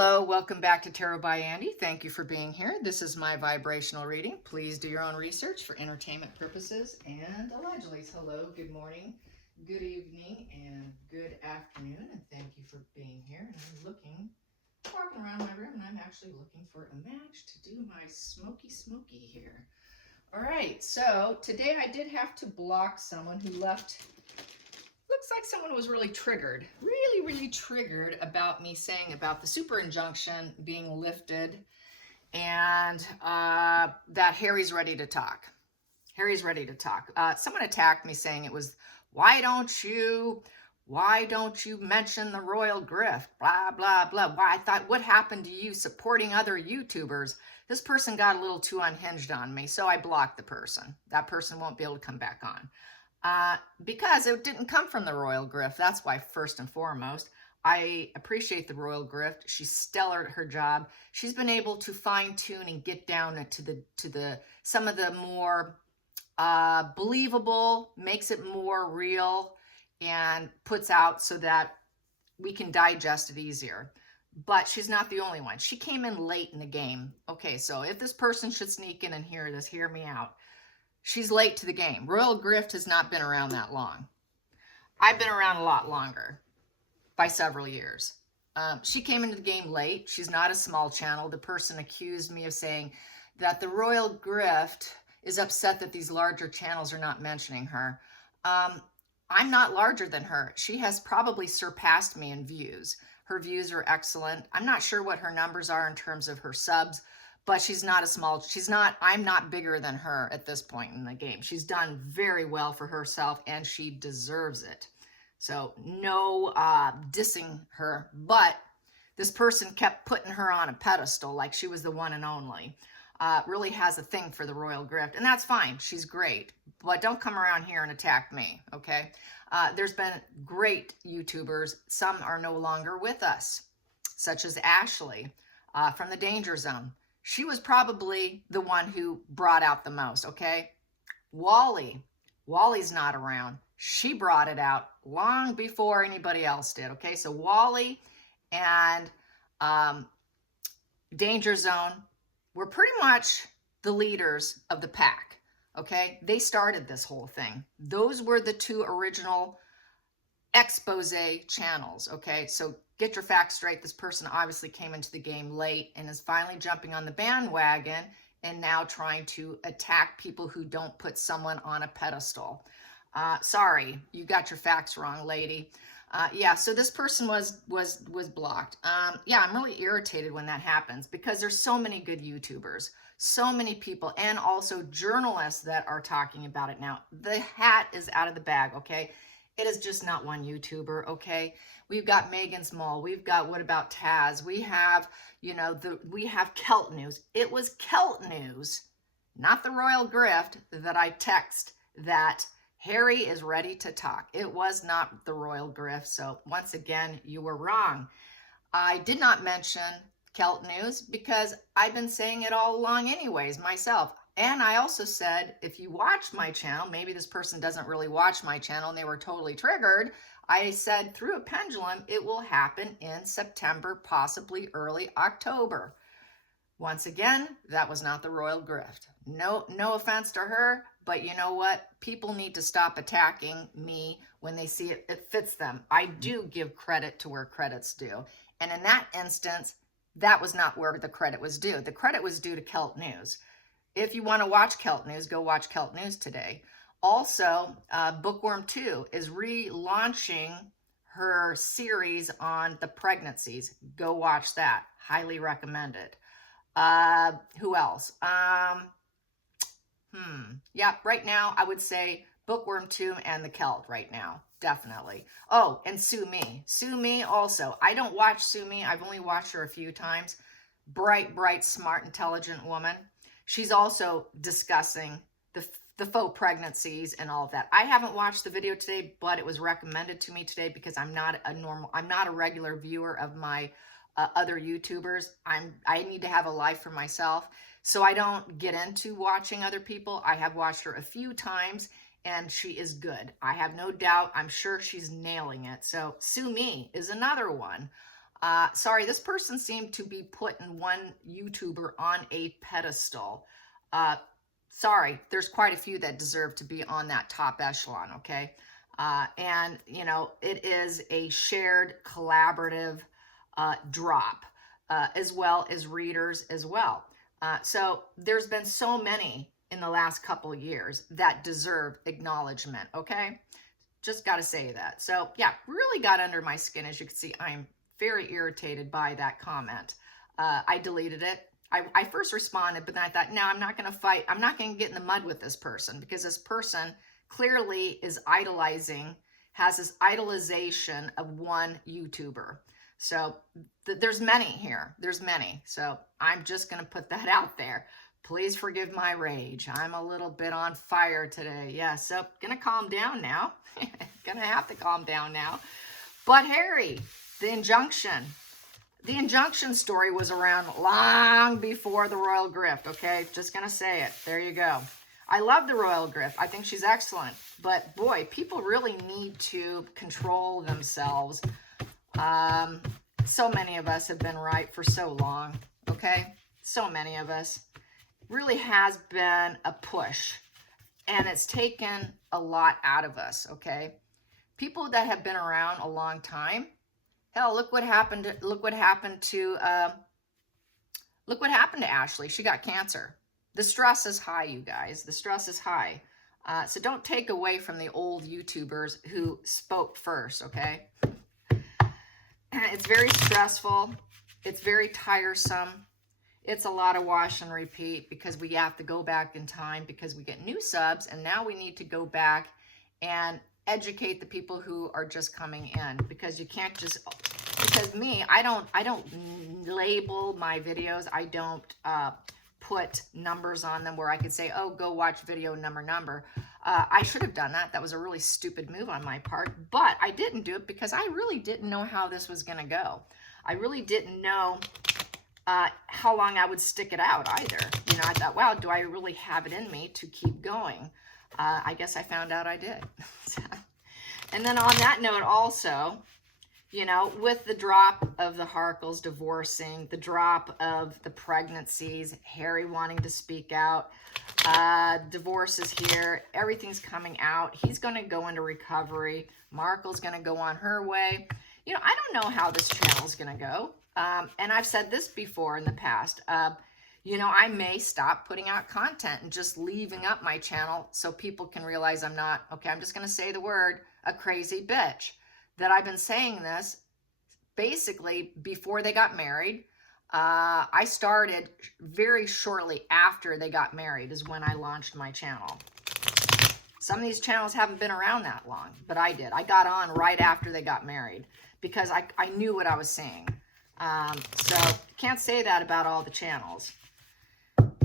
Hello, welcome back to Tarot by Andy. Thank you for being here. This is my vibrational reading. Please do your own research for entertainment purposes. And allegedly, hello, good morning, good evening, and good afternoon. And thank you for being here. And I'm walking around my room, and I'm actually looking for a match to do my smoky here. All right, so today I did have to block someone who left. Looks like someone was really triggered, really triggered about me saying about the super injunction being lifted and that Harry's ready to talk. Harry's ready to talk. Someone attacked me saying it was, why don't you mention the royal grift? Blah, blah, blah. Why? I thought, what happened to you supporting other YouTubers? This person got a little too unhinged on me, so I blocked the person. That person won't be able to come back on. Because it didn't come from the royal grift. That's why, first and foremost, I appreciate the royal grift. She's stellar at her job. She's been able to fine tune and get down to the some of the more believable, makes it more real, and puts out so that we can digest it easier. But she's not the only one. She came in late in the game. Okay, so if this person should sneak in and hear this, hear me out. She's late to the game. Royal grift has not been around that long. I've been around a lot longer, by several years. She came into the game late. She's not a small channel. The person accused me of saying that the royal grift is upset that these larger channels are not mentioning her. I'm not larger than her. She has probably surpassed me in views. Her views are excellent. I'm not sure what her numbers are in terms of her subs, but I'm not bigger than her at this point in the game. She's done very well for herself and she deserves it. So no dissing her, but this person kept putting her on a pedestal like she was the one and only. Really has a thing for the royal grift, and that's fine. She's great, but don't come around here and attack me, okay? There's been great YouTubers. Some are no longer with us, such as Ashley from the Danger Zone. She was probably the one who brought out the most, okay? Wally's not around. She brought it out long before anybody else did, okay? So Wally and Danger Zone were pretty much the leaders of the pack, okay? They started this whole thing. Those were the two original expose channels, okay? So get your facts straight. This person obviously came into the game late and is finally jumping on the bandwagon and now trying to attack people who don't put someone on a pedestal. Sorry, you got your facts wrong, lady. Yeah, so this person was blocked. Yeah, I'm really irritated when that happens because there's so many good YouTubers, so many people, and also journalists that are talking about it now. The hat is out of the bag, okay? It is just not one YouTuber, okay? We've got Meghan's Mall. We've got What About Taz? We have, we have Celt News. It was Celt News, not the Royal Grift, that I text that Harry is ready to talk. It was not the royal grift. So once again, you were wrong. I did not mention Celt News because I've been saying it all along anyways myself. And I also said, if you watch my channel, maybe this person doesn't really watch my channel and they were totally triggered. I said through a pendulum, it will happen in September, possibly early October. Once again, that was not the royal grift. No offense to her, but you know what? People need to stop attacking me when they see it fits them. I do give credit to where credit's due. And in that instance, that was not where the credit was due. The credit was due to Celt News. If you want to watch Celt News, go watch Celt News today. Also, Bookworm 2 is relaunching her series on the pregnancies. Go watch that. Highly recommend it. Who else? Yeah, right now I would say Bookworm 2 and the Celt right now, definitely. Oh, and Sue Me. Sue Me also. I don't watch Sue Me. I've only watched her a few times. Bright, smart, intelligent woman. She's also discussing the faux pregnancies and all of that. I haven't watched the video today, but it was recommended to me today because I'm not a regular viewer of my other YouTubers. I need to have a life for myself. So I don't get into watching other people. I have watched her a few times and she is good. I have no doubt. I'm sure she's nailing it. So Sue Me is another one. Sorry, this person seemed to be putting one YouTuber on a pedestal. Sorry, there's quite a few that deserve to be on that top echelon, okay? And, you know, it is a shared collaborative drop, as well as readers as well. So there's been so many in the last couple of years that deserve acknowledgement, okay? Just got to say that. So yeah, really got under my skin. As you can see, I'm very irritated by that comment. I deleted it. I first responded, but then I thought, no, I'm not going to fight. I'm not going to get in the mud with this person, because this person clearly is idolizing, has this idolization of one YouTuber. So there's many here. There's many. So I'm just going to put that out there. Please forgive my rage. I'm a little bit on fire today. Yeah, so gonna calm down now. Gonna have to calm down now. But Harry, the injunction story was around long before the royal grift, okay? Just gonna say it. There you go. I love the royal grift. I think she's excellent. But boy, people really need to control themselves. So many of us have been right for so long, okay? So many of us. Really has been a push, and it's taken a lot out of us, okay? People that have been around a long time, hell, look what happened to Ashley. She got cancer. The stress is high, you guys. The stress is high. So don't take away from the old YouTubers who spoke first, okay? It's very stressful. It's very tiresome. It's a lot of wash and repeat, because we have to go back in time because we get new subs, and now we need to go back and educate the people who are just coming in, because you can't just, because me, I don't label my videos. I don't put numbers on them where I could say, oh, go watch video number. I should have done that. That was a really stupid move on my part, but I didn't do it because I really didn't know how this was going to go. I really didn't know how long I would stick it out either. You know, I thought, wow, do I really have it in me to keep going? I guess I found out I did. And then on that note also, you know, with the drop of the Harkles divorcing, the drop of the pregnancies, Harry wanting to speak out, divorces here, everything's coming out. He's going to go into recovery. Markle's going to go on her way. You know, I don't know how this channel is going to go. And I've said this before in the past. You know, I may stop putting out content and just leaving up my channel so people can realize I'm not, okay, I'm just going to say the word, a crazy bitch. That I've been saying this basically before they got married. I started very shortly after they got married is when I launched my channel. Some of these channels haven't been around that long, but I did. I got on right after they got married because I knew what I was saying. So can't say that about all the channels.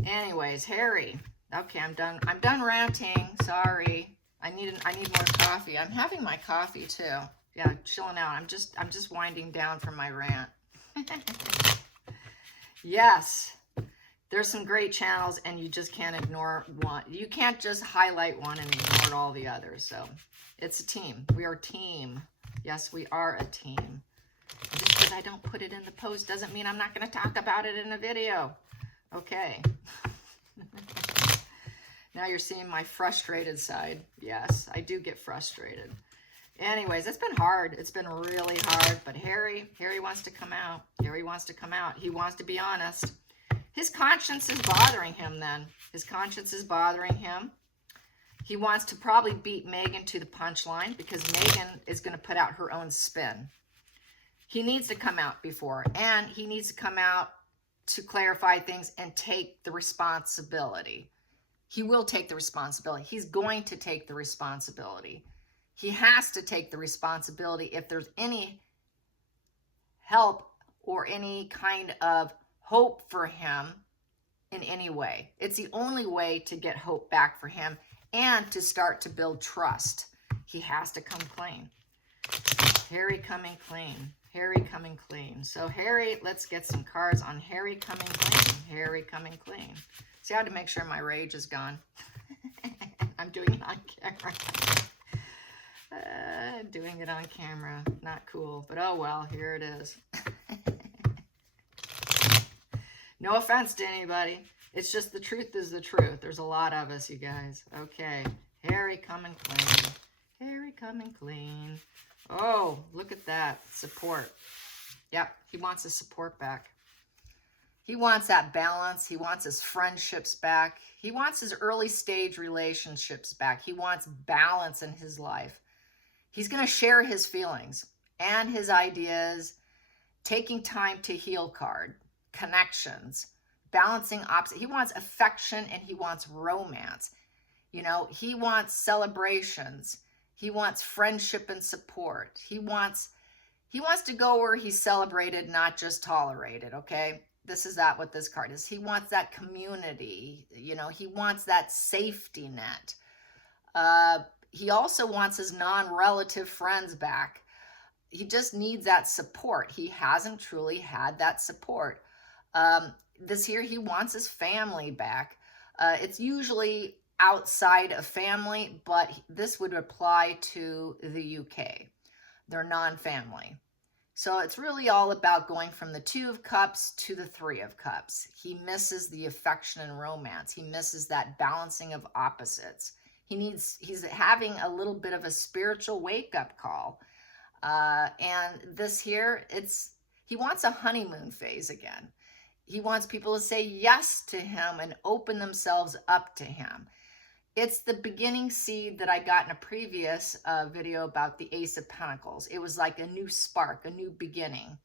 Anyways, Harry. Okay, I'm done ranting. Sorry. I need more coffee. I'm having my coffee too. Yeah, chilling out. I'm just winding down from my rant. Yes. There's some great channels and you just can't ignore one. You can't just highlight one and ignore all the others. So it's a team. We are a team. Yes, we are a team. Just because I don't put it in the post doesn't mean I'm not going to talk about it in a video. Okay. Now you're seeing my frustrated side. Yes, I do get frustrated. Anyways, it's been hard. It's been really hard. But Harry wants to come out. Harry wants to come out. He wants to be honest. His conscience is bothering him then. His conscience is bothering him. He wants to probably beat Meghan to the punchline because Meghan is going to put out her own spin. He needs to come out before, and he needs to come out to clarify things and take the responsibility. He will take the responsibility. He's going to take the responsibility. He has to take the responsibility if there's any help or any kind of hope for him in any way. It's the only way to get hope back for him and to start to build trust. He has to come clean. Harry coming clean. Harry coming clean. So Harry, let's get some cards on Harry coming clean. Harry coming clean. See, I had to make sure my rage is gone. I'm doing it on camera. Doing it on camera. Not cool, but oh well, here it is. No offense to anybody. It's just the truth is the truth. There's a lot of us, you guys. Okay. Harry coming clean. Harry coming clean. Oh, look at that. Support. Yep. He wants his support back. He wants that balance. He wants his friendships back. He wants his early stage relationships back. He wants balance in his life. He's going to share his feelings and his ideas, taking time to heal card, connections, balancing opposite. He wants affection and he wants romance. You know, he wants celebrations. He wants friendship and support. He wants to go where he's celebrated, not just tolerated, okay? This is that what this card is. He wants that community. You know, he wants that safety net. He also wants his non-relative friends back. He just needs that support. He hasn't truly had that support. This year, he wants his family back. It's usually outside of family, but this would apply to the UK. They're non-family. So it's really all about going from the Two of Cups to the Three of Cups. He misses the affection and romance. He misses that balancing of opposites. He's having a little bit of a spiritual wake-up call. And this here, he wants a honeymoon phase again. He wants people to say yes to him and open themselves up to him. It's the beginning seed that I got in a previous video about the Ace of Pentacles. It was like a new spark, a new beginning.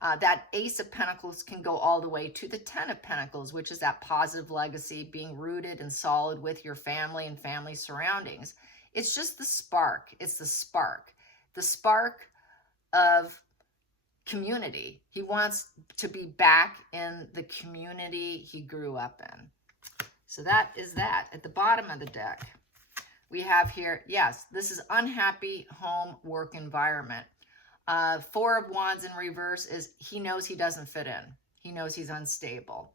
That Ace of Pentacles can go all the way to the Ten of Pentacles, which is that positive legacy, being rooted and solid with your family and family surroundings. It's just the spark. It's the spark. The spark of community. He wants to be back in the community he grew up in. So that is that. At the bottom of the deck, we have here, yes, this is unhappy home work environment. Four of Wands in reverse is he knows he doesn't fit in. He knows he's unstable.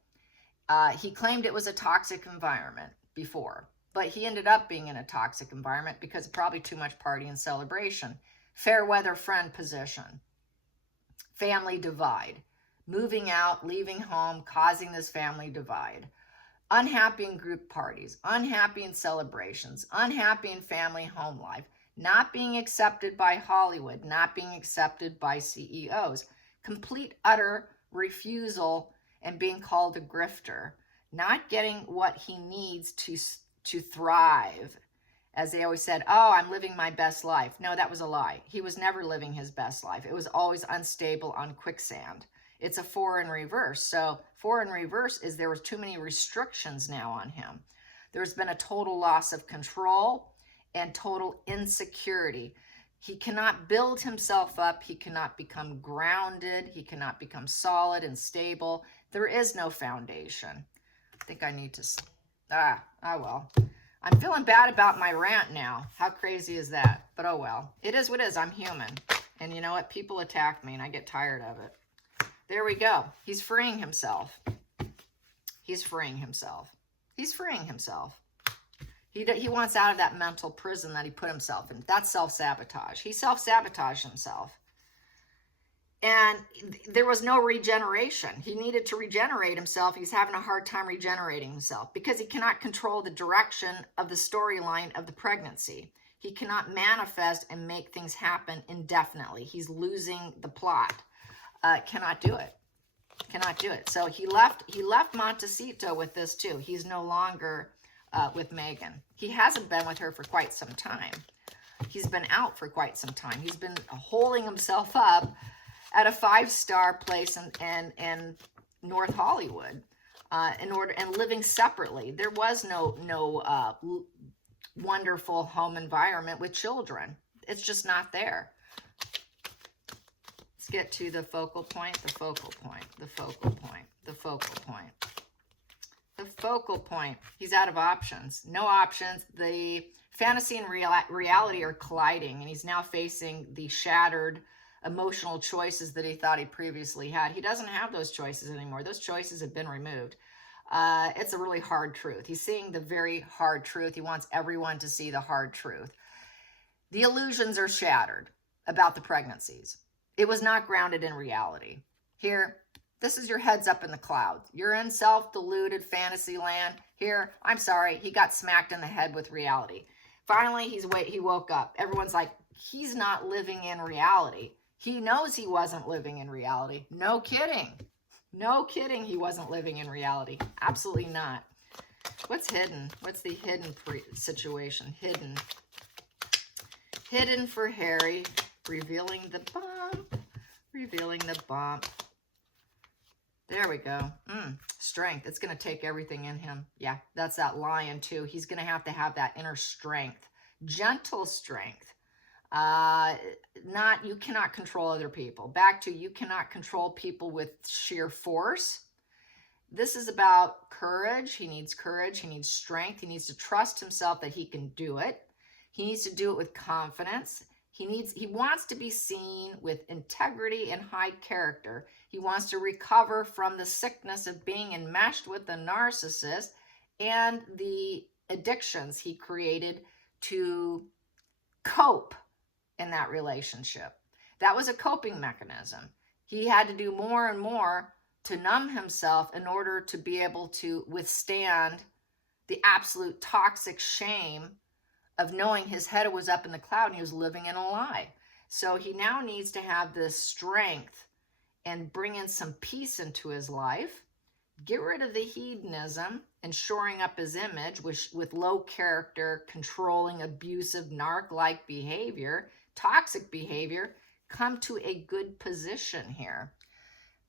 He claimed it was a toxic environment before, but he ended up being in a toxic environment because of probably too much party and celebration. Fair weather friend position. Family divide. Moving out, leaving home, causing this family divide. Unhappy in group parties, unhappy in celebrations, unhappy in family home life, not being accepted by Hollywood, not being accepted by CEOs, complete utter refusal and being called a grifter, not getting what he needs to thrive. As they always said, oh, I'm living my best life. No, that was a lie. He was never living his best life. It was always unstable on quicksand. It's a four in reverse. So four in reverse is there was too many restrictions now on him. There's been a total loss of control and total insecurity. He cannot build himself up. He cannot become grounded. He cannot become solid and stable. There is no foundation. I think I need to, well. I'm feeling bad about my rant now. How crazy is that? But oh well. It is what it is. I'm human. And you know what? People attack me and I get tired of it. There we go. He's freeing himself. He's freeing himself. He's freeing himself. He wants out of that mental prison that he put himself in. That's self-sabotage. He self-sabotaged himself. And there was no regeneration. He needed to regenerate himself. He's having a hard time regenerating himself because he cannot control the direction of the storyline of the pregnancy. He cannot manifest and make things happen indefinitely. He's losing the plot. Cannot do it. Cannot do it. So he left Montecito with this too. He's no longer with Meghan. He hasn't been with her for quite some time. He's been out for quite some time. He's been holding himself up at a 5-star place in North Hollywood, and living separately. There was no wonderful home environment with children. It's just not there. Let's get to the focal point, the focal point, the focal point, the focal point. The focal point. He's out of options. No options. The fantasy and reality are colliding, and he's now facing the shattered emotional choices that he thought he previously had. He doesn't have those choices anymore. Those choices have been removed. It's a really hard truth. He's seeing the very hard truth. He wants everyone to see the hard truth. The illusions are shattered about the pregnancies. It was not grounded in reality. Here, This is your heads up in the clouds. You're in self-deluded fantasy land. Here, I'm sorry, he got smacked in the head with reality. Finally, he woke up. Everyone's like, he's not living in reality. He knows he wasn't living in reality. No kidding. No kidding, he wasn't living in reality. Absolutely not. What's hidden? What's the hidden situation? Hidden. Hidden for Harry. Revealing the bump. Revealing the bump. There we go. Strength. It's going to take everything in him. Yeah, that's that lion too. He's going to have that inner strength. Gentle strength. You cannot control other people. Back to, you cannot control people with sheer force. This is about courage. He needs courage. He needs strength. He needs to trust himself that he can do it. He needs to do it with confidence. He wants to be seen with integrity and high character. He wants to recover from the sickness of being enmeshed with the narcissist and the addictions he created to cope in that relationship. That was a coping mechanism. He had to do more and more to numb himself in order to be able to withstand the absolute toxic shame of knowing his head was up in the cloud and he was living in a lie. So he now needs to have this strength and bring in some peace into his life, get rid of the hedonism and shoring up his image with low character, controlling, abusive, narc-like behavior, toxic behavior, come to a good position here.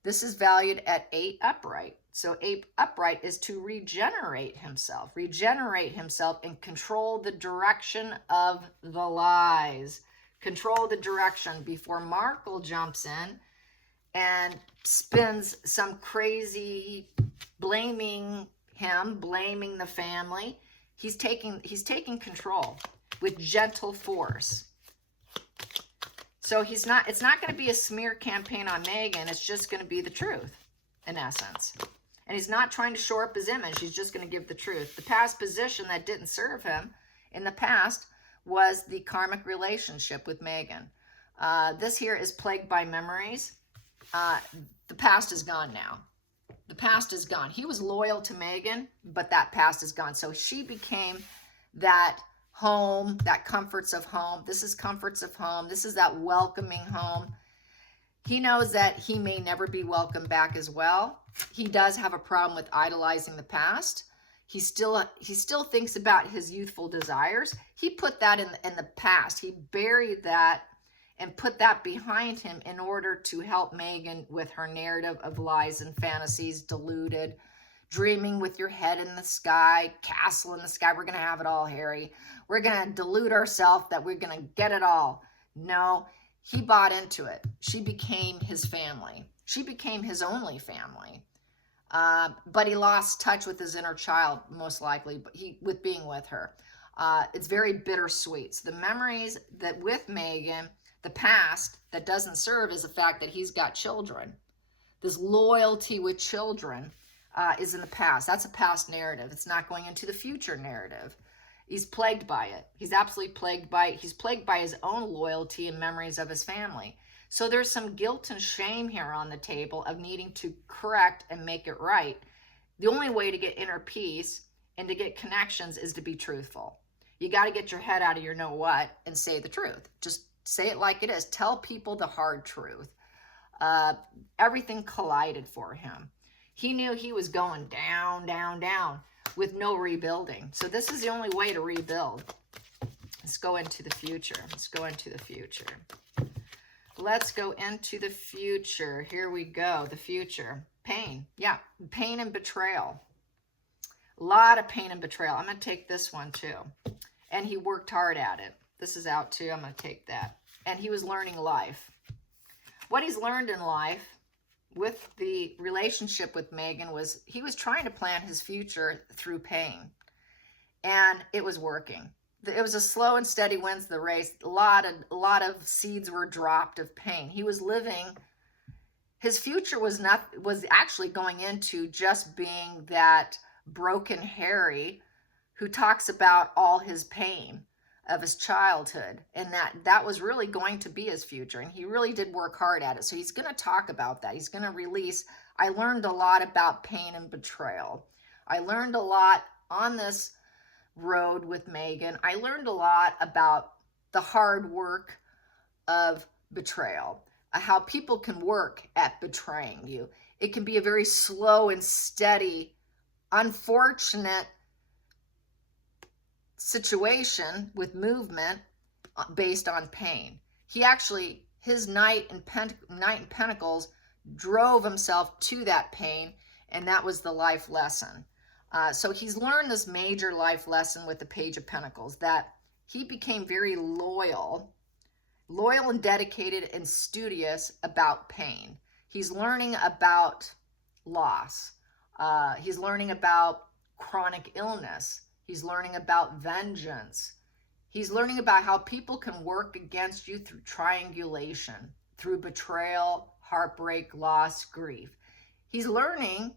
This is valued at 8 upright. So 8 upright is to regenerate himself and control the direction of the lies. Control the direction before Markle jumps in and spins some crazy blaming him, blaming the family. He's taking control with gentle force. So it's not going to be a smear campaign on Meghan. It's just going to be the truth, in essence. And he's not trying to shore up his image. He's just going to give the truth. The past position that didn't serve him in the past was the karmic relationship with Meghan. This here is plagued by memories. The past is gone now. The past is gone. He was loyal to Meghan, but that past is gone. So she became that home, that comforts of home. This is comforts of home. This is that welcoming home. He knows that he may never be welcomed back as well. He does have a problem with idolizing the past. He still thinks about his youthful desires. He put that in the past. He buried that and put that behind him in order to help Meghan with her narrative of lies and fantasies, deluded, dreaming with your head in the sky, castle in the sky. We're going to have it all, Harry. We're going to delude ourselves that we're going to get it all. No, he bought into it. She became his family. She became his only family. But he lost touch with his inner child, most likely, with being with her. It's very bittersweet. So the memories that with Meghan, the past that doesn't serve is the fact that he's got children. This loyalty with children is in the past. That's a past narrative. It's not going into the future narrative. He's plagued by it. He's absolutely plagued by it. He's plagued by his own loyalty and memories of his family. So there's some guilt and shame here on the table of needing to correct and make it right. The only way to get inner peace and to get connections is to be truthful. You got to get your head out of your know what and say the truth. Just say it like it is. Tell people the hard truth. Everything collided for him. He knew he was going down, down, down with no rebuilding. So this is the only way to rebuild. Let's go into the future. Let's go into the future. Let's go into the future. Here we go. The future. Pain. Yeah. Pain and betrayal. A lot of pain and betrayal. I'm going to take this one too. And he worked hard at it. This is out too. I'm going to take that. And he was learning life. What he's learned in life with the relationship with Meghan was he was trying to plan his future through pain. And it was working. It was a slow and steady wins the race. A lot of seeds were dropped of pain. He was living, his future was actually going into just being that broken Harry who talks about all his pain of his childhood, and that was really going to be his future, and he really did work hard at it. So he's going to talk about that. He's going to release I learned a lot about pain and betrayal. I learned a lot on this road with Meghan. I learned a lot about the hard work of betrayal, how people can work at betraying you. It can be a very slow and steady, unfortunate situation with movement based on pain. He actually, his Knight in Pentacles drove himself to that pain, and that was the life lesson. So he's learned this major life lesson with the Page of Pentacles, that he became very loyal and dedicated and studious about pain. He's learning about loss. He's learning about chronic illness. He's learning about vengeance. He's learning about how people can work against you through triangulation, through betrayal, heartbreak, loss, grief. He's learning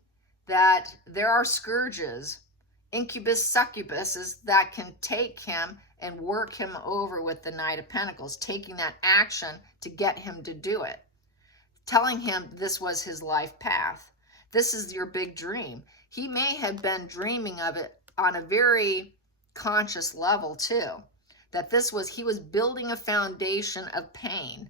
that there are scourges, incubus, succubuses that can take him and work him over with the Knight of Pentacles, taking that action to get him to do it, telling him this was his life path. This is your big dream. He may have been dreaming of it on a very conscious level too, that he was building a foundation of pain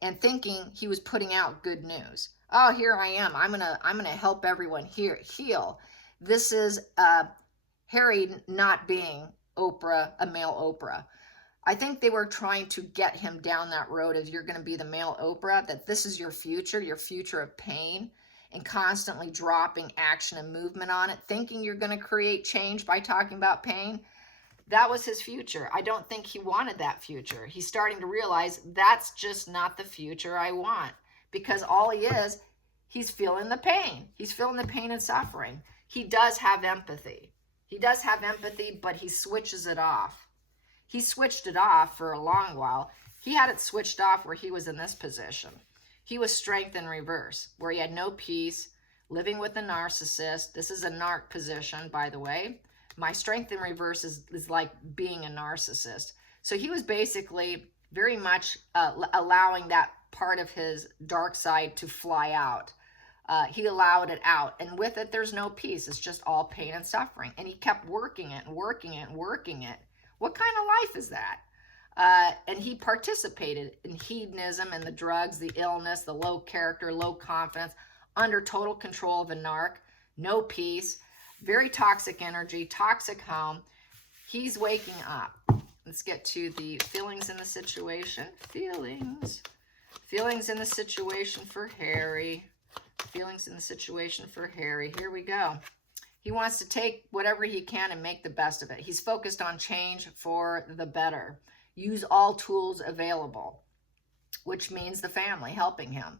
and thinking he was putting out good news. Oh, here I am. I'm gonna help everyone here heal. This is Harry not being Oprah, a male Oprah. I think they were trying to get him down that road of, you're going to be the male Oprah, that this is your future of pain, and constantly dropping action and movement on it, thinking you're going to create change by talking about pain. That was his future. I don't think he wanted that future. He's starting to realize that's just not the future I want, because all he is, he's feeling the pain. He's feeling the pain and suffering. He does have empathy. He does have empathy, but he switches it off. He switched it off for a long while. He had it switched off where he was in this position. He was strength in reverse, where he had no peace, living with a narcissist. This is a narc position, by the way. My strength in reverse is like being a narcissist. So he was basically very much allowing that part of his dark side to fly out. He allowed it out, and with it, there's no peace. It's just all pain and suffering. And he kept working it and working it and working it. What kind of life is that? And he participated in hedonism and the drugs, the illness, the low character, low confidence, under total control of a narc, no peace, very toxic energy, toxic home. He's waking up. Let's get to the feelings in the situation. Feelings in the situation for Harry. Feelings in the situation for Harry. Here we go. He wants to take whatever he can and make the best of it. He's focused on change for the better. Use all tools available, which means the family helping him.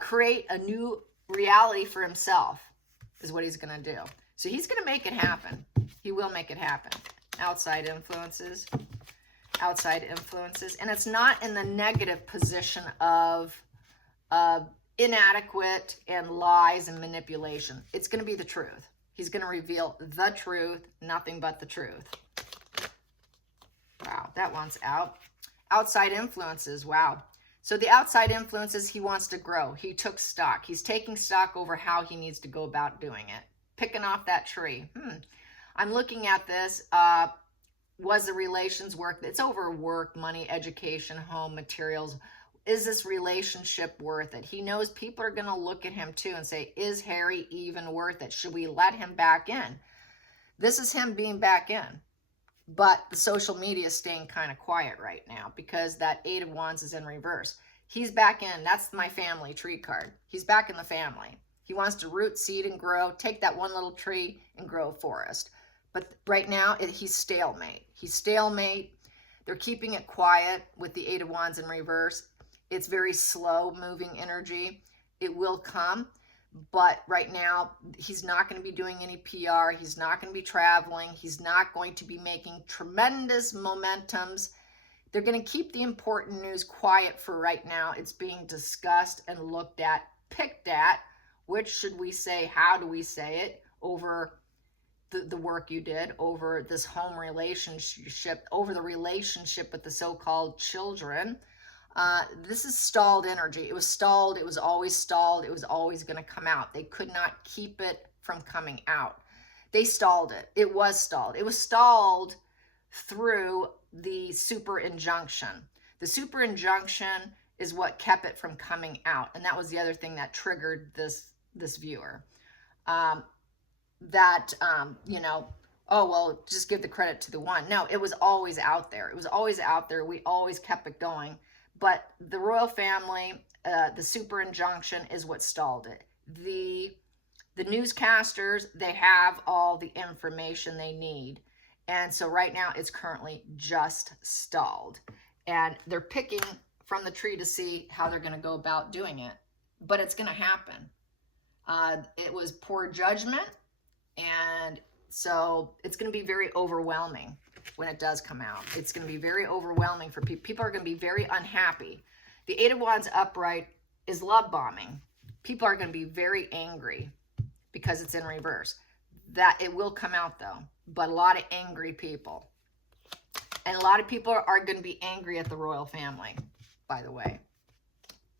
Create a new reality for himself is what he's going to do. So he's going to make it happen. He will make it happen. Outside influences. And it's not in the negative position of inadequate and lies and manipulation. It's going to be the truth. He's going to reveal the truth, nothing but the truth. Wow, that one's out. Outside influences, wow. So the outside influences, he wants to grow. He took stock. He's taking stock over how he needs to go about doing it. Picking off that tree. I'm looking at this. Was the relations work? It's over work, money, education, home, materials. Is this relationship worth it? He knows people are going to look at him too and say, is Harry even worth it? Should we let him back in? This is him being back in. But the social media is staying kind of quiet right now because that 8 of Wands is in reverse. He's back in. That's my family tree card. He's back in the family. He wants to root, seed, and grow. Take that one little tree and grow a forest. But right now, he's stalemate. He's stalemate. They're keeping it quiet with the 8 of Wands in reverse. It's very slow moving energy. It will come. But right now, he's not going to be doing any PR. He's not going to be traveling. He's not going to be making tremendous momentums. They're going to keep the important news quiet for right now. It's being discussed and looked at, picked at. Which should we say? How do we say it? Over the work you did, over this home relationship, over the relationship with the so-called children. This is stalled energy. It was stalled. It was always stalled. It was always going to come out. They could not keep it from coming out. They stalled it. It was stalled. It was stalled through the super injunction. The super injunction is what kept it from coming out. And that was the other thing that triggered this viewer. You know, oh, well, just give the credit to the one. No, it was always out there. It was always out there. We always kept it going. But the royal family, the super injunction is what stalled it. The newscasters, they have all the information they need. And so right now it's currently just stalled. And they're picking from the tree to see how they're going to go about doing it. But it's going to happen. It was poor judgment. And so it's going to be very overwhelming when it does come out. It's going to be very overwhelming for people. People are going to be very unhappy. The Eight of Wands upright is love bombing. People are going to be very angry because it's in reverse. That it will come out though, but a lot of angry people. And a lot of people are going to be angry at the royal family, by the way.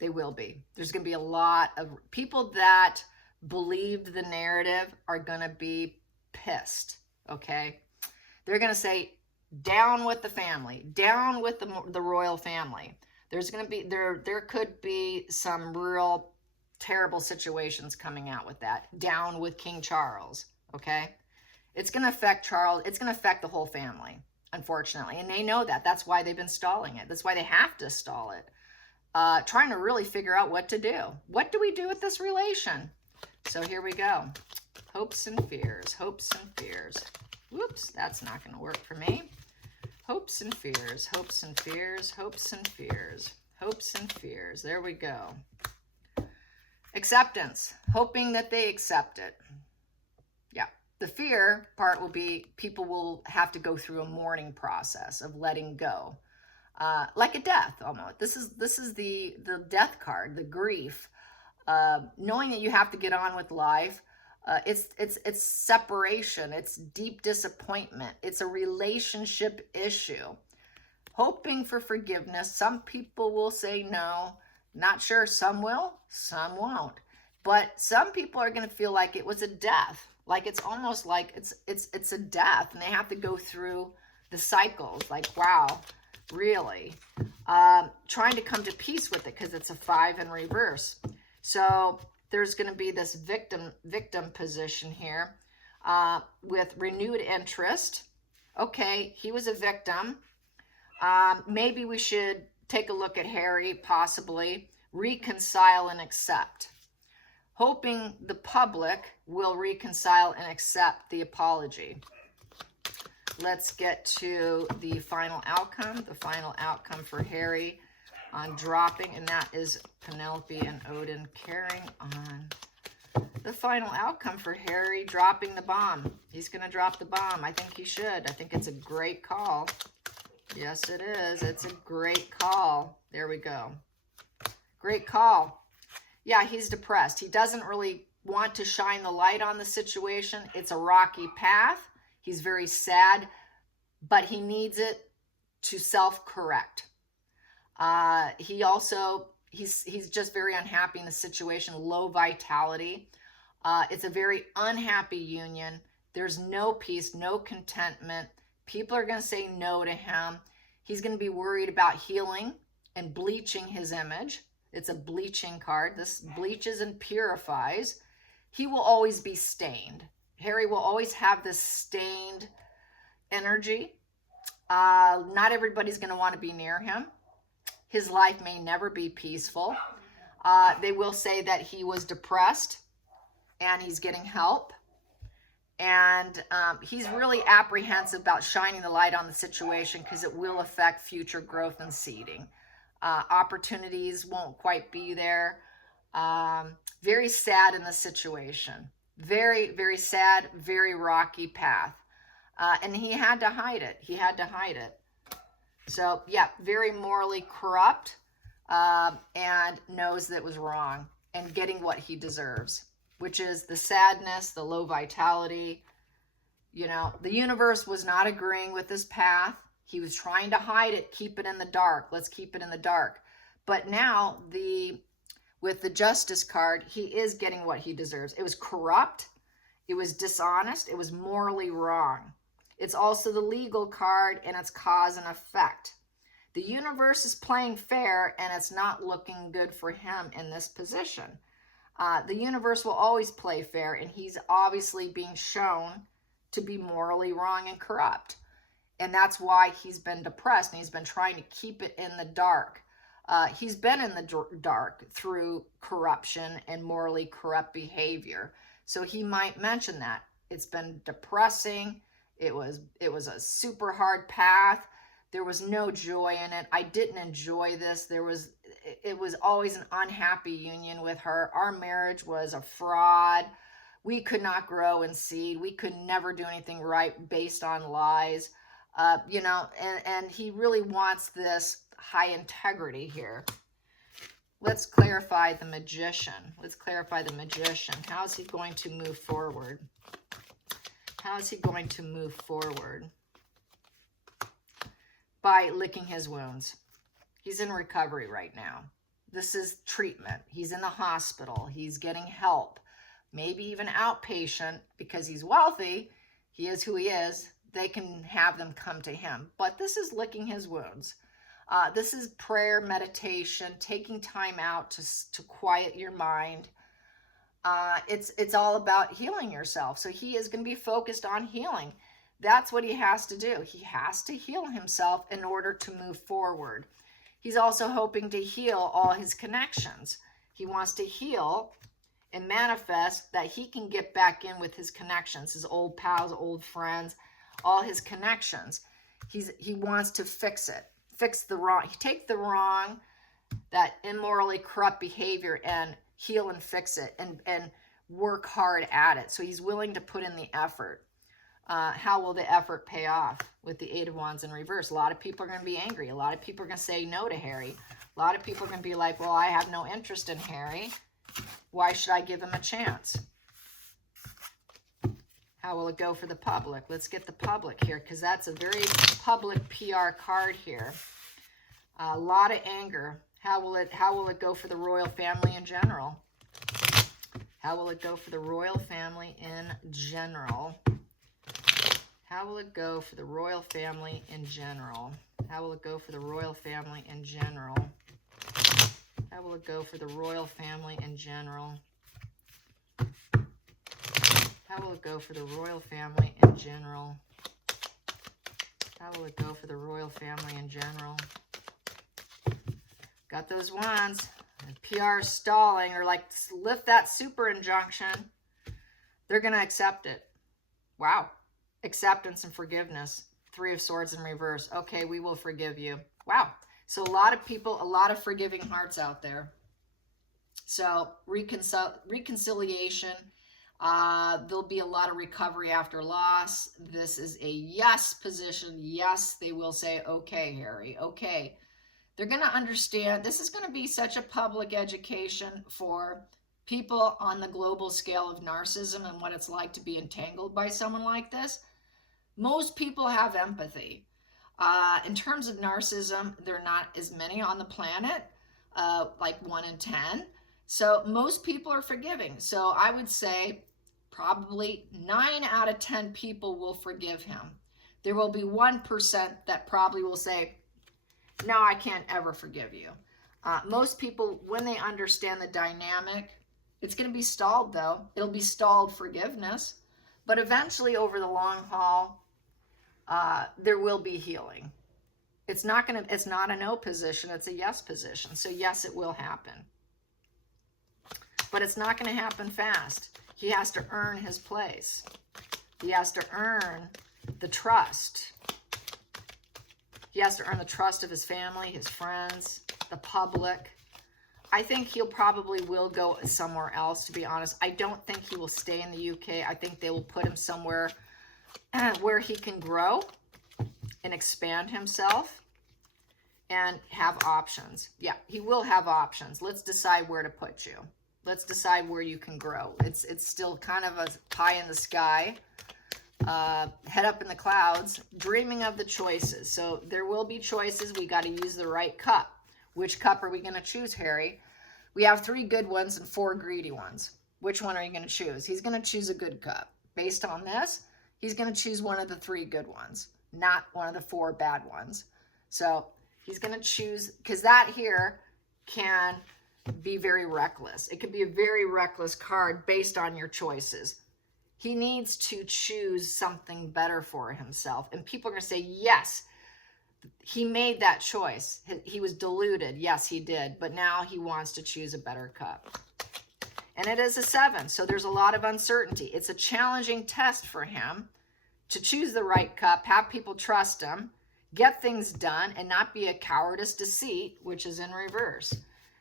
They will be. There's going to be a lot of people that believed the narrative are going to be pissed, okay? They're going to say, down with the family, down with the royal family. There's going to be, there could be some real terrible situations coming out with that. Down with King Charles, okay? It's going to affect Charles. It's going to affect the whole family, unfortunately. And they know that. That's why they've been stalling it. That's why they have to stall it. Trying to really figure out what to do. What do we do with this relation? So here we go. Hopes and fears, hopes and fears. Whoops, that's not going to work for me. Hopes and fears, hopes and fears, hopes and fears, hopes and fears. There we go. Acceptance, hoping that they accept it. Yeah, the fear part will be people will have to go through a mourning process of letting go. Like a death almost. This is the death card, the grief. Knowing that you have to get on with life. It's separation. It's deep disappointment. It's a relationship issue. Hoping for forgiveness. Some people will say no. Not sure. Some will. Some won't. But some people are going to feel like it was a death. Like it's almost like it's a death, and they have to go through the cycles. Like, wow, really? Trying to come to peace with it because it's a 5 in reverse. So there's going to be this victim position here with renewed interest. Okay, he was a victim. Maybe we should take a look at Harry, possibly reconcile and accept. Hoping the public will reconcile and accept the apology. Let's get to the final outcome. The final outcome for Harry on dropping, and that is Penelope and Odin carrying on. The final outcome for Harry dropping the bomb. He's going to drop the bomb. I think he should. I think it's a great call. Yes, it is. It's a great call. There we go. Great call. Yeah, he's depressed. He doesn't really want to shine the light on the situation. It's a rocky path. He's very sad, but he needs it to self-correct. He's just very unhappy in the situation, low vitality. It's a very unhappy union. There's no peace, no contentment. People are going to say no to him. He's going to be worried about healing and bleaching his image. It's a bleaching card. This bleaches and purifies. He will always be stained. Harry will always have this stained energy. Not everybody's going to want to be near him. His life may never be peaceful. They will say that he was depressed and he's getting help. And he's really apprehensive about shining the light on the situation because it will affect future growth and seeding. Opportunities won't quite be there. Very sad in the situation. Very, very sad, very rocky path. And he had to hide it. He had to hide it. So, yeah, very morally corrupt and knows that it was wrong and getting what he deserves, which is the sadness, the low vitality. You know, the universe was not agreeing with this path. He was trying to hide it, keep it in the dark. Let's keep it in the dark. But now with the justice card, he is getting what he deserves. It was corrupt. It was dishonest. It was morally wrong. It's also the legal card, and it's cause and effect. The universe is playing fair, and it's not looking good for him in this position. The universe will always play fair, and he's obviously being shown to be morally wrong and corrupt. And that's why he's been depressed, and he's been trying to keep it in the dark. He's been in the dark through corruption and morally corrupt behavior. So he might mention that. It's been depressing. It was a super hard path. There was no joy in it. I didn't enjoy this. It was always an unhappy union with her. Our marriage was a fraud. We could not grow in seed. We could never do anything right based on lies. And he really wants this high integrity here. Let's clarify the magician. Let's clarify the magician. How is he going to move forward? How is he going to move forward? By licking his wounds. He's in recovery right now. This is treatment. He's in the hospital. He's getting help. Maybe even outpatient, because he's wealthy. He is who he is. They can have them come to him. But this is licking his wounds. This is prayer, meditation, taking time out to quiet your mind. It's all about healing yourself. So he is going to be focused on healing. That's what he has to do. He has to heal himself in order to move forward. He's also hoping to heal all his connections. He wants to heal and manifest that he can get back in with his connections, his old pals, old friends, all his connections. He wants to fix it, fix the wrong. Take the wrong, that immorally corrupt behavior, and heal and fix it, and work hard at it. So he's willing to put in the effort. How will the effort pay off? With the Eight of Wands in reverse, a lot of people are going to be angry. A lot of people are going to say no to Harry. A lot of people are going to be like, well, I have no interest in Harry. Why should I give him a chance? How will it go for the public? Let's get the public here, because that's a very public PR card here. A lot of anger. How will it go for the royal family in general? How will it go for the royal family in general? How will it go for the royal family in general? How will it go for the royal family in general? How will it go for the royal family in general? How will it go for the royal family in general? How will it go for the royal family in general? Got those wands. And PR stalling, or like lift that super injunction. They're going to accept it. Wow. Acceptance and forgiveness. Three of Swords in reverse. Okay, we will forgive you. Wow. So a lot of people, a lot of forgiving hearts out there. So reconciliation. There'll be a lot of recovery after loss. This is a yes position. Yes, they will say, okay, Harry, okay. They're going to understand. This is going to be such a public education for people on the global scale of narcissism and what it's like to be entangled by someone like this. Most people have empathy. In terms of narcissism, there are not as many on the planet, like 1 in 10. So most people are forgiving. So I would say probably 9 out of 10 people will forgive him. There will be 1% that probably will say, no, I can't ever forgive you. Most people, when they understand the dynamic, it's going to be stalled though. It'll be stalled forgiveness. But eventually over the long haul, there will be healing. It's not a no position. It's a yes position. So yes, it will happen. But it's not going to happen fast. He has to earn his place. He has to earn the trust. He has to earn the trust of his family, his friends, the public. I think he'll probably will go somewhere else, to be honest. I don't think he will stay in the UK. I think they will put him somewhere where he can grow and expand himself and have options. Yeah, he will have options. Let's decide where to put you. Let's decide where you can grow. It's still kind of a pie in the sky, head up in the clouds, dreaming of the choices. So there will be choices. We got to use the right cup. Which cup are we going to choose, Harry? We have 3 good ones and 4 greedy ones. Which one are you going to choose? He's going to choose a good cup. Based on this, he's going to choose one of the 3 good ones, not one of the 4 bad ones. So he's going to choose, because that here can be very reckless. It could be a very reckless card based on your choices. He needs to choose something better for himself. And people are going to say, yes, he made that choice. He was deluded. Yes, he did. But now he wants to choose a better cup. And it is a 7. So there's a lot of uncertainty. It's a challenging test for him to choose the right cup, have people trust him, get things done, and not be a cowardice deceit, which is in reverse.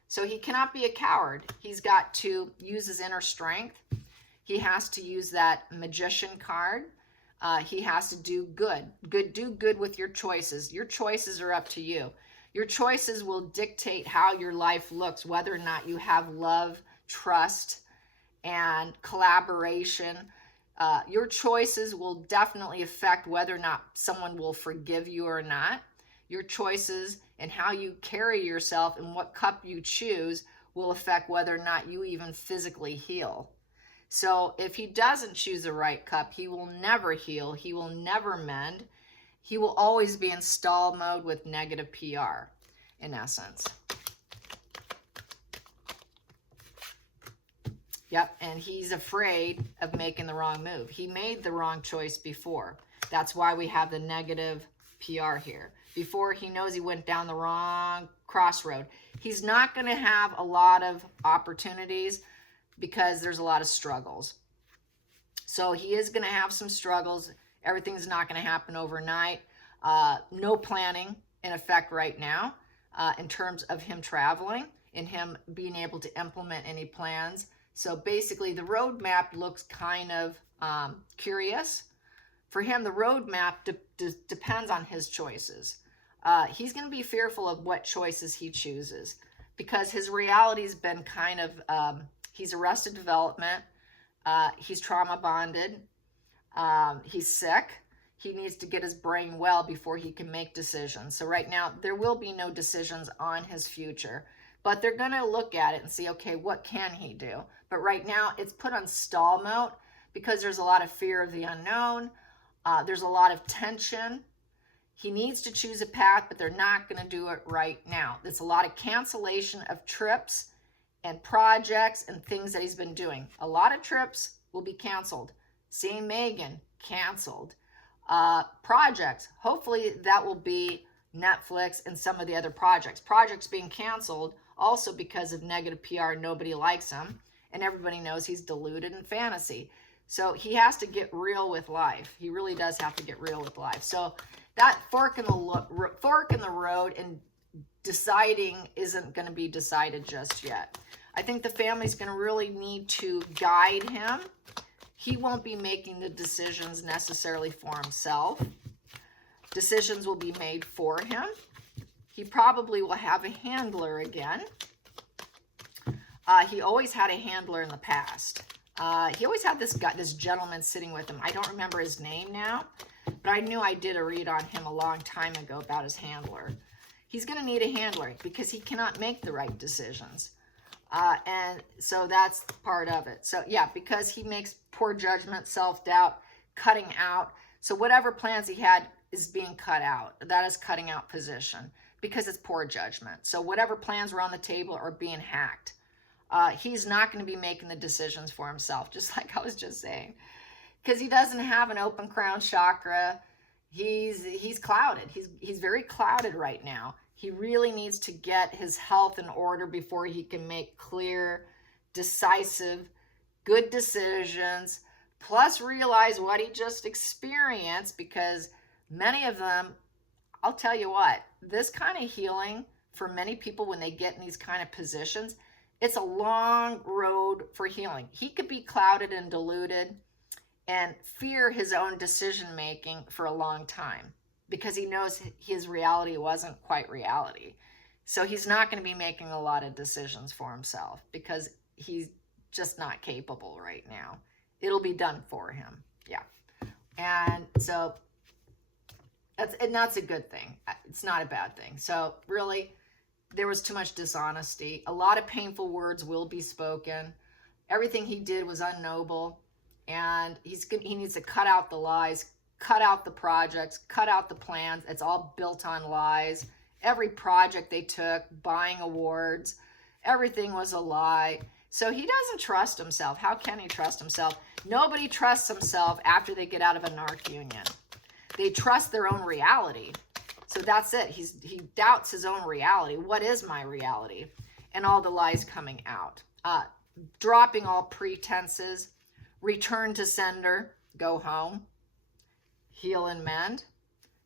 So he cannot be a coward. He's got to use his inner strength. He has to use that magician card. He has to do good. Do good with your choices. Your choices are up to you. Your choices will dictate how your life looks, whether or not you have love, trust, and collaboration. Your choices will definitely affect whether or not someone will forgive you or not. Your choices and how you carry yourself and what cup you choose will affect whether or not you even physically heal. So if he doesn't choose the right cup, he will never heal. He will never mend. He will always be in stall mode with negative PR, in essence. Yep, and he's afraid of making the wrong move. He made the wrong choice before. That's why we have the negative PR here. Before, he knows he went down the wrong crossroad. He's not going to have a lot of opportunities because there's a lot of struggles. So he is going to have some struggles. Everything's not going to happen overnight. No planning in effect right now in terms of him traveling and him being able to implement any plans. So basically the roadmap looks kind of curious. For him, the roadmap depends on his choices. He's going to be fearful of what choices he chooses because his reality's been kind of, he's arrested development, he's trauma bonded, he's sick. He needs to get his brain well before he can make decisions. So right now, there will be no decisions on his future. But they're going to look at it and see, okay, what can he do? But right now, it's put on stall mode because there's a lot of fear of the unknown. There's a lot of tension. He needs to choose a path, but they're not going to do it right now. There's a lot of cancellation of trips and projects and things that he's been doing. A lot of trips will be canceled. Seeing Meghan, canceled. Projects, hopefully that will be Netflix and some of the other projects. Projects being canceled also because of negative PR. Nobody likes him, and everybody knows he's deluded in fantasy. So he has to get real with life. He really does have to get real with life. So that fork in the road and deciding isn't going to be decided just yet. I think the family's going to really need to guide him. He won't be making the decisions necessarily for himself. Decisions will be made for him. He probably will have a handler again. He always had a handler in the past. He always had this gentleman sitting with him. I don't remember his name now, but I knew I did a read on him a long time ago about his handler. He's going to need a handler because he cannot make the right decisions. And so that's part of it. So yeah, because he makes poor judgment, self-doubt, cutting out. So whatever plans he had is being cut out. That is cutting out position because it's poor judgment. So whatever plans were on the table are being hacked. He's not going to be making the decisions for himself, just like I was just saying, because he doesn't have an open crown chakra. He's clouded. He's very clouded right now. He really needs to get his health in order before he can make clear, decisive, good decisions, plus realize what he just experienced, because many of them, I'll tell you what, this kind of healing for many people when they get in these kind of positions, it's a long road for healing. He could be clouded and deluded and fear his own decision making for a long time because he knows his reality wasn't quite reality. So he's not going to be making a lot of decisions for himself because he's just not capable right now. It'll be done for him. Yeah. And so that's a good thing. It's not a bad thing. So really, there was too much dishonesty. A lot of painful words will be spoken. Everything he did was unnoble, and he needs to cut out the lies, cut out the projects, cut out the plans. It's all built on lies. Every project they took, buying awards, everything was a lie. So he doesn't trust himself. How can he trust himself? Nobody trusts himself after they get out of a narc union. They trust their own reality. So that's it. He doubts his own reality. What is my reality? And all the lies coming out. Dropping all pretenses. Return to sender. Go home. Heal and mend.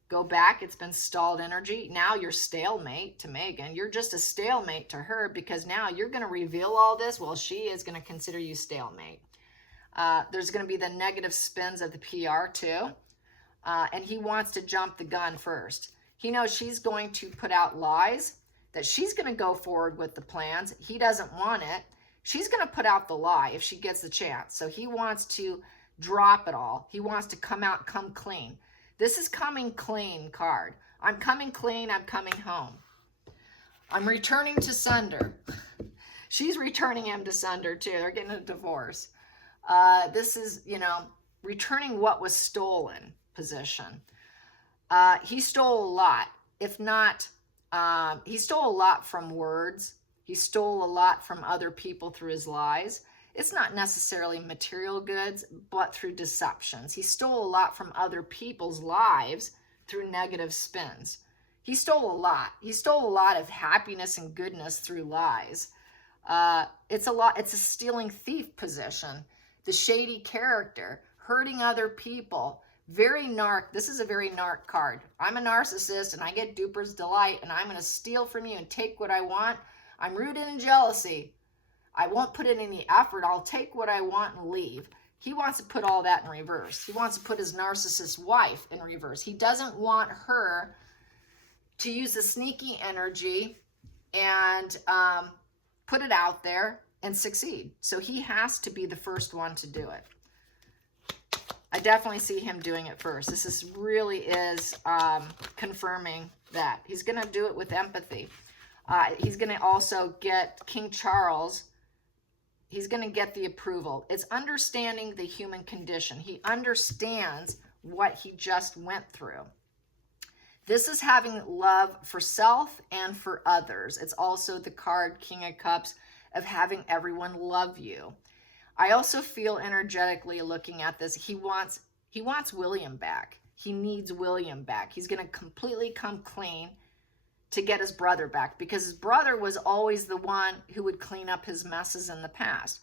Go back. It's been stalled energy. Now you're stalemate to Meghan. You're just a stalemate to her, because now you're going to reveal all this. Well, she is going to consider you stalemate. There's going to be the negative spins of the PR too. And he wants to jump the gun first. He knows she's going to put out lies, that she's going to go forward with the plans. He doesn't want it. She's going to put out the lie if she gets the chance. So he wants to drop it all. He wants to come clean. This is coming clean card. I'm coming clean. I'm coming home. I'm returning to sender. She's returning him to sender too. They're getting a divorce. This is, returning what was stolen position. He stole a lot. If not, he stole a lot from words. He stole a lot from other people through his lies. It's not necessarily material goods, but through deceptions. He stole a lot from other people's lives through negative spins. He stole a lot. He stole a lot of happiness and goodness through lies. It's a stealing thief position. The shady character, hurting other people. Very narc. This is a very narc card. I'm a narcissist and I get duper's delight, and I'm going to steal from you and take what I want. I'm rooted in jealousy. I won't put in any effort. I'll take what I want and leave. He wants to put all that in reverse. He wants to put his narcissist wife in reverse. He doesn't want her to use the sneaky energy and put it out there and succeed. So he has to be the first one to do it. I definitely see him doing it first. This really is confirming that. He's going to do it with empathy. He's going to also get King Charles. He's going to get the approval. It's understanding the human condition. He understands what he just went through. This is having love for self and for others. It's also the card, King of Cups, of having everyone love you. I also feel energetically looking at this, he wants William back. He needs William back. He's going to completely come clean to get his brother back, because his brother was always the one who would clean up his messes in the past.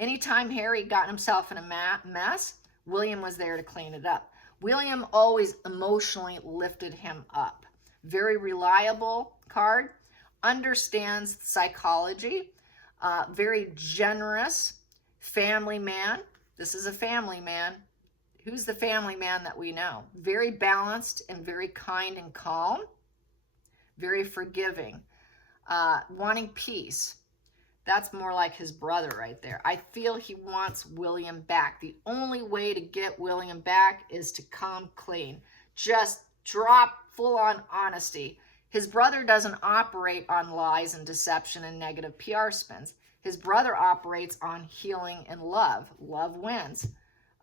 Anytime Harry got himself in a mess, William was there to clean it up. William always emotionally lifted him up. Very reliable card, understands psychology, very generous, family man. This is a family man. Who's the family man that we know? Very balanced and very kind and calm. Very forgiving. Wanting peace. That's more like his brother right there. I feel he wants William back. The only way to get William back is to come clean. Just drop full-on honesty. His brother doesn't operate on lies and deception and negative PR spins. His brother operates on healing and love. Love wins.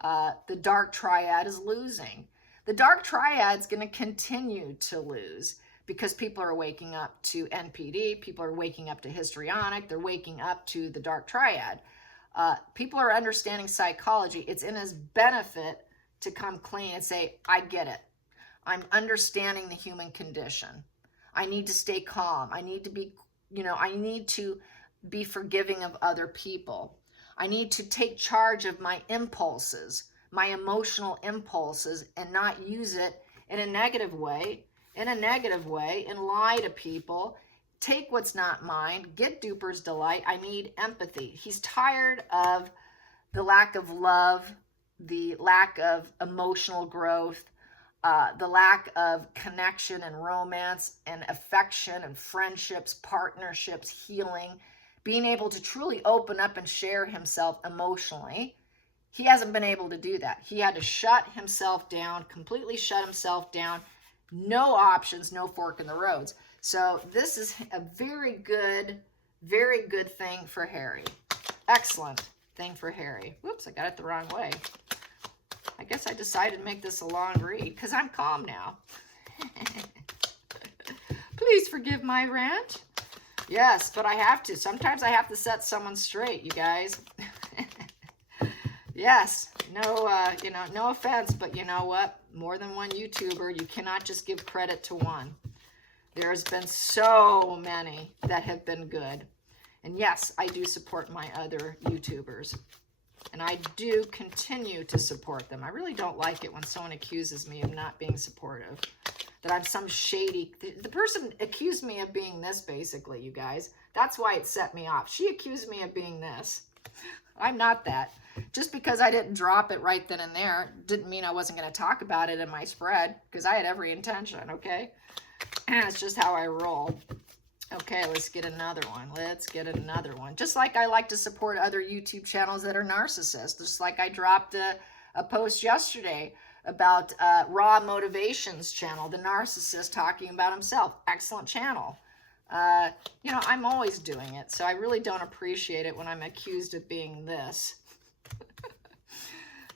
The dark triad is losing. The dark triad's going to continue to lose because people are waking up to NPD. People are waking up to histrionic. They're waking up to the dark triad. People are understanding psychology. It's in his benefit to come clean and say, I get it. I'm understanding the human condition. I need to stay calm. I need to be, I need to be forgiving of other people. I need to take charge of my impulses, my emotional impulses, and not use it in a negative way, and lie to people, take what's not mine, get duper's delight. I need empathy. He's tired of the lack of love, the lack of emotional growth, the lack of connection and romance and affection and friendships, partnerships, healing, being able to truly open up and share himself emotionally. He hasn't been able to do that. He had to shut himself down, completely shut himself down. No options, no fork in the roads. So this is a very good thing for Harry. Excellent thing for Harry. Whoops, I got it the wrong way. I guess I decided to make this a long read because I'm calm now. Please forgive my rant. Yes, but I have to. Sometimes I have to set someone straight, you guys. Yes, no, no offense, but you know what? More than one YouTuber, you cannot just give credit to one. There's been so many that have been good. And yes, I do support my other YouTubers. And I do continue to support them. I really don't like it when someone accuses me of not being supportive. That I'm some shady... The person accused me of being this, basically, you guys. That's why it set me off. She accused me of being this. I'm not that. Just because I didn't drop it right then and there didn't mean I wasn't going to talk about it in my spread, because I had every intention, okay? It's just how I roll. Okay, let's get another one. Let's get another one. Just like I like to support other YouTube channels that are narcissists. Just like I dropped a post yesterday about Raw Motivations channel, the narcissist talking about himself. Excellent channel. You know, I'm always doing it, so I really don't appreciate it when I'm accused of being this.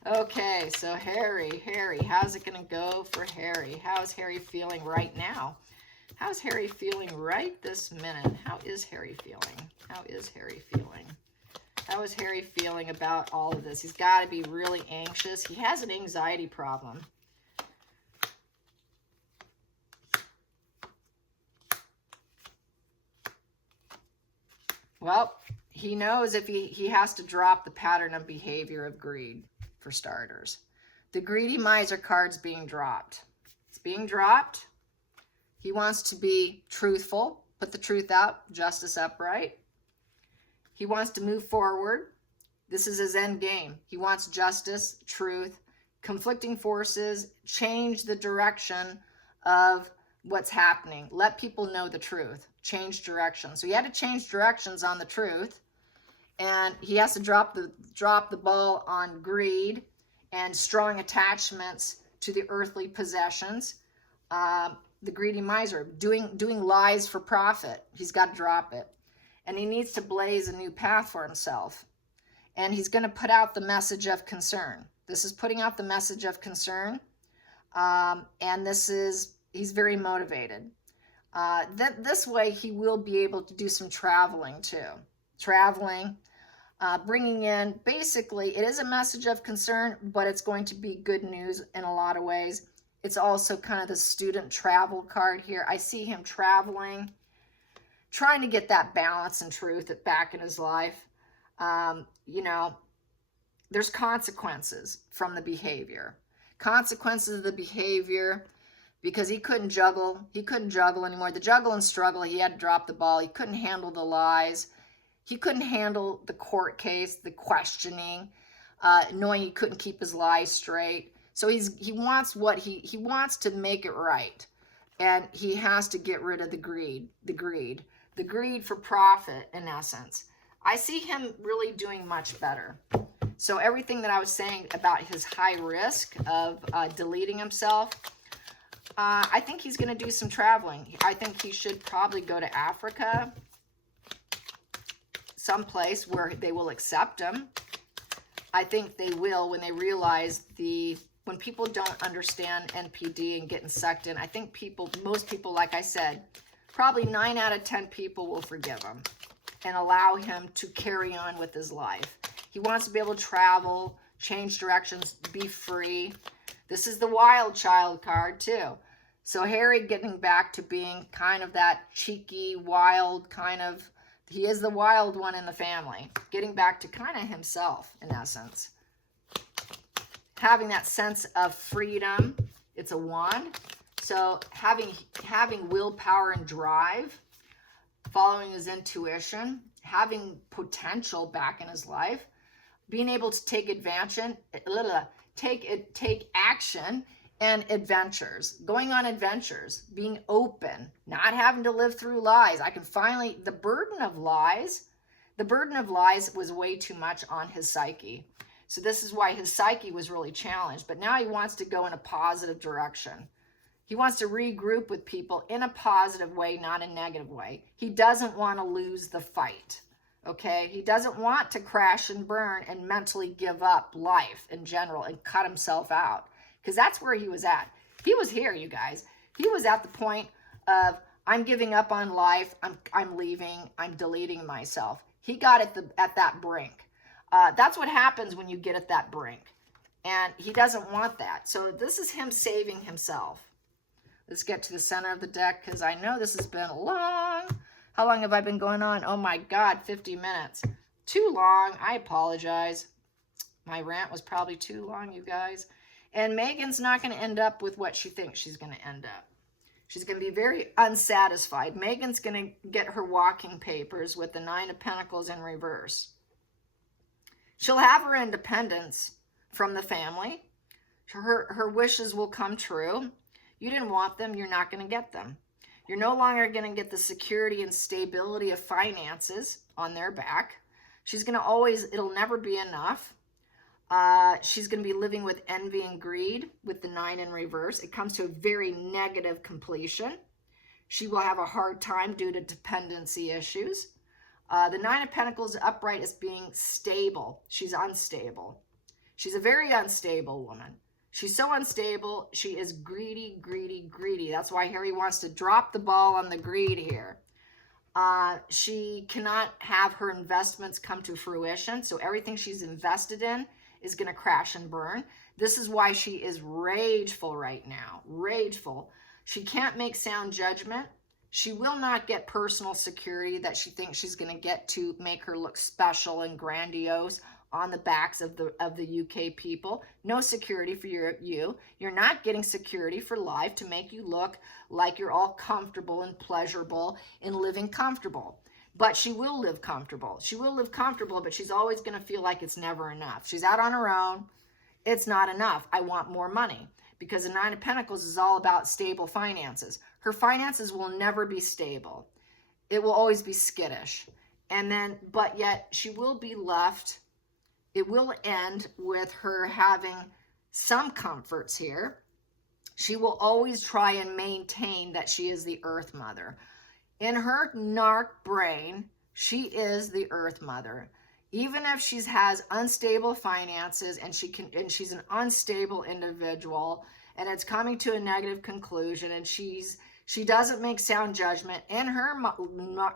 Okay, so Harry, how's it going to go for Harry? How's Harry feeling right now? How's Harry feeling right this minute? How is Harry feeling? How is Harry feeling? How is Harry feeling about all of this? He's got to be really anxious. He has an anxiety problem. Well, he knows if he has to drop the pattern of behavior of greed, for starters. The greedy miser card's being dropped. It's being dropped. He wants to be truthful, put the truth out, justice upright. He wants to move forward. This is his end game. He wants justice, truth, conflicting forces, change the direction of what's happening. Let people know the truth. Change direction. So he had to change directions on the truth, and he has to drop the ball on greed and strong attachments to the earthly possessions. The greedy miser, doing lies for profit. He's got to drop it. And he needs to blaze a new path for himself. And he's going to put out the message of concern. This is putting out the message of concern. And he's very motivated. This way he will be able to do some traveling too. Traveling, bringing in, basically, it is a message of concern, but it's going to be good news in a lot of ways. It's also kind of the student travel card here. I see him traveling, trying to get that balance and truth back in his life. You know, there's consequences from the behavior. Consequences of the behavior, because he couldn't juggle. He couldn't juggle anymore. The juggle and struggle, he had to drop the ball. He couldn't handle the lies. He couldn't handle the court case, the questioning, knowing he couldn't keep his lies straight. So he wants he wants to make it right. And he has to get rid of the greed for profit, in essence. I see him really doing much better. So everything that I was saying about his high risk of deleting himself, I think he's going to do some traveling. I think he should probably go to Africa, someplace where they will accept him. I think they will when they realize when people don't understand NPD and getting sucked in. I think most people, like I said, probably 9 out of 10 people will forgive him and allow him to carry on with his life. He wants to be able to travel, change directions, be free. This is the wild child card too. So Harry getting back to being kind of that cheeky, wild kind of, he is the wild one in the family. Getting back to kind of himself, in essence. Having that sense of freedom. It's a wand. So having willpower and drive, following his intuition, having potential back in his life, being able to take action and adventures, going on adventures, being open, not having to live through lies. I can finally, the burden of lies was way too much on his psyche. So this is why his psyche was really challenged. But now he wants to go in a positive direction. He wants to regroup with people in a positive way, not a negative way. He doesn't want to lose the fight. Okay? He doesn't want to crash and burn and mentally give up life in general and cut himself out. Because that's where he was at. He was here, you guys. He was at the point of, I'm giving up on life. I'm leaving. I'm deleting myself. He got at that brink. That's what happens when you get at that brink. And he doesn't want that. So this is him saving himself. Let's get to the center of the deck because I know this has been long. How long have I been going on? Oh my God, 50 minutes. Too long. I apologize. My rant was probably too long, you guys. And Meghan's not going to end up with what she thinks she's going to end up. She's going to be very unsatisfied. Meghan's going to get her walking papers with the 9 of Pentacles in reverse. She'll have her independence from the family. Her wishes will come true. You didn't want them, you're not going to get them. You're no longer going to get the security and stability of finances on their back. She's going to always, it'll never be enough. She's going to be living with envy and greed with the 9 in reverse. It comes to a very negative completion. She will have a hard time due to dependency issues. The 9 of Pentacles upright is being stable. She's unstable. She's a very unstable woman. She's so unstable. She is greedy, greedy, greedy. That's why Harry wants to drop the ball on the greed here. She cannot have her investments come to fruition. So everything she's invested in is going to crash and burn. This is why she is rageful right now. Rageful. She can't make sound judgment. She will not get personal security that she thinks she's going to get to make her look special and grandiose on the backs of the UK people. No security for you. You're not getting security for life to make you look like you're all comfortable and pleasurable and living comfortable. But she will live comfortable. She will live comfortable, but she's always going to feel like it's never enough. She's out on her own. It's not enough. I want more money. Because the 9 of Pentacles is all about stable finances. Her finances will never be stable. It will always be skittish. And then, but yet she will be left. It will end with her having some comforts here. She will always try and maintain that she is the Earth Mother. In her narc brain, she is the Earth Mother. Even if she has unstable finances and she's an unstable individual and it's coming to a negative conclusion and she doesn't make sound judgment, in her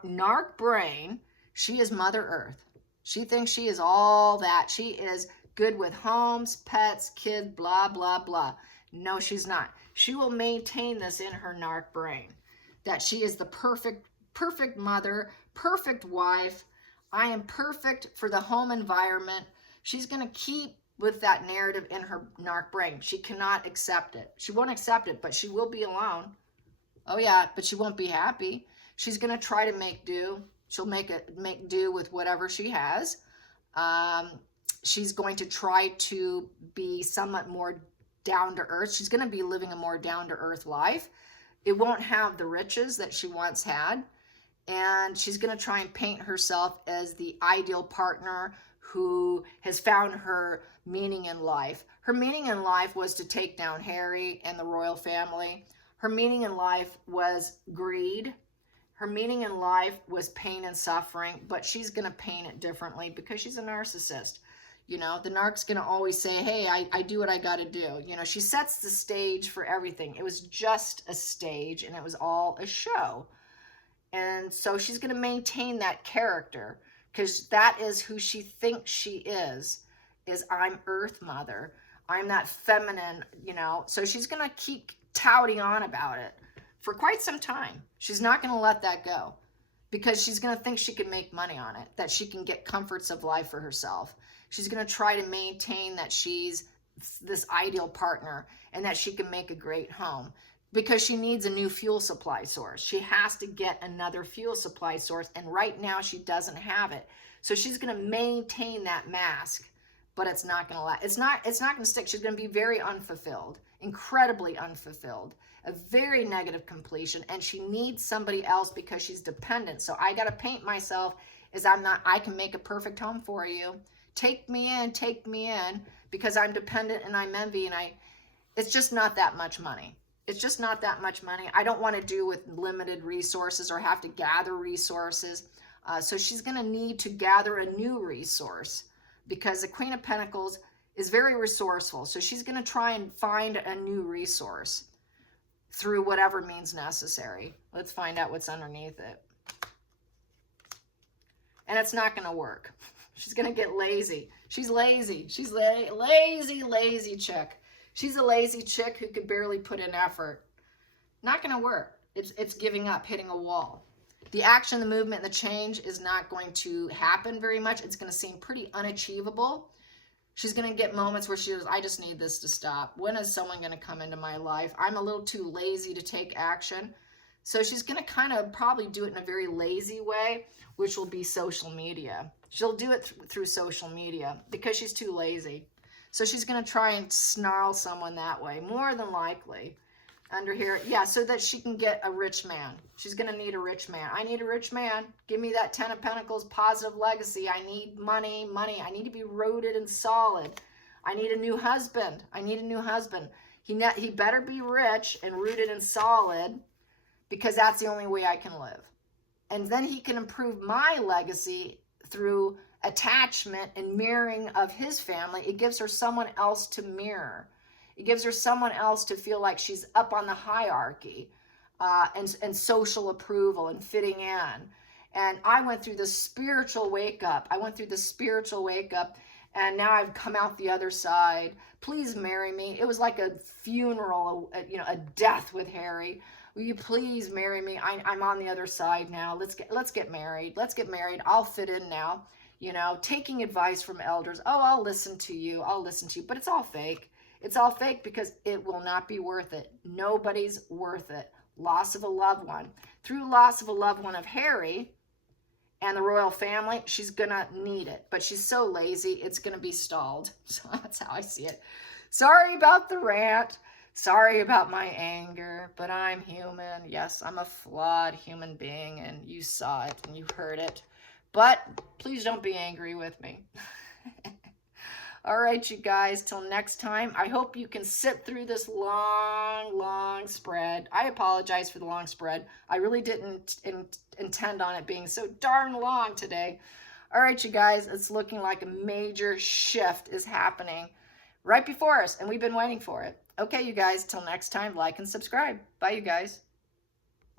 narc brain, she is Mother Earth. She thinks she is all that. She is good with homes, pets, kids, blah, blah, blah. No, she's not. She will maintain this in her narc brain, that she is the perfect mother, perfect wife. I am perfect for the home environment. She's going to keep with that narrative in her narc brain. She cannot accept it. She won't accept it, but she will be alone. Oh yeah, but she won't be happy. She's going to try to make do. She'll make do with whatever she has. She's going to try to be somewhat more down to earth. She's going to be living a more down to earth life. It won't have the riches that she once had. And she's going to try and paint herself as the ideal partner who has found her meaning in life. Her meaning in life was to take down Harry and the royal family. Her meaning in life was greed. Her meaning in life was pain and suffering, but she's going to paint it differently because she's a narcissist. You know, the narc's going to always say, hey, I do what I got to do. You know, she sets the stage for everything. It was just a stage and it was all a show. And so she's going to maintain that character because that is who she thinks she is I'm Earth Mother. I'm that feminine, you know. So she's going to keep touting on about it for quite some time. She's not going to let that go because she's going to think she can make money on it, that she can get comforts of life for herself. She's going to try to maintain that she's this ideal partner and that she can make a great home because she needs a new fuel supply source. She has to get another fuel supply source, and right now she doesn't have it. So she's going to maintain that mask, but it's not going to last. It's not going to stick. She's going to be very unfulfilled, incredibly unfulfilled, a very negative completion, and she needs somebody else because she's dependent. So I got to paint myself as I can make a perfect home for you. Take me in, because I'm dependent and I'm envy, and it's just not that much money. It's just not that much money. I don't want to do with limited resources or have to gather resources. So she's going to need to gather a new resource because the Queen of Pentacles is very resourceful. So she's going to try and find a new resource through whatever means necessary. Let's find out what's underneath it. And it's not going to work. She's going to get lazy. She's lazy. She's lazy chick. She's a lazy chick who could barely put in effort. Not going to work. It's giving up, hitting a wall. The action, the movement, and the change is not going to happen very much. It's going to seem pretty unachievable. She's going to get moments where she goes, I just need this to stop. When is someone going to come into my life? I'm a little too lazy to take action. So she's going to kind of probably do it in a very lazy way, which will be social media. She'll do it through social media because she's too lazy. So she's going to try and snarl someone that way, more than likely. Under here, yeah, so that she can get a rich man. She's going to need a rich man. I need a rich man. Give me that 10 of Pentacles, positive legacy. I need money. I need to be rooted and solid. I need a new husband. I need a new husband. He better be rich and rooted and solid because that's the only way I can live. And then he can improve my legacy through attachment and mirroring of his family. It gives her someone else to mirror. It gives her someone else to feel like she's up on the hierarchy and social approval and fitting in. And I went through the spiritual wake up. And now I've come out the other side. Please marry me. It was like a funeral, a death with Harry. Will you please marry me? I'm on the other side now. Let's get married. Let's get married. I'll fit in now. Taking advice from elders. Oh, I'll listen to you. But it's all fake. It's all fake because it will not be worth it. Nobody's worth it. Loss of a loved one. Through loss of a loved one of Harry and the royal family, she's going to need it. But she's so lazy, it's going to be stalled. So that's how I see it. Sorry about the rant. Sorry about my anger, but I'm human. Yes, I'm a flawed human being, and you saw it and you heard it. But please don't be angry with me. All right, you guys, till next time. I hope you can sit through this long spread. I apologize for the long spread. I really didn't intend on it being so darn long today. All right, you guys, it's looking like a major shift is happening right before us, and we've been waiting for it. Okay, you guys, till next time, like and subscribe. Bye, you guys.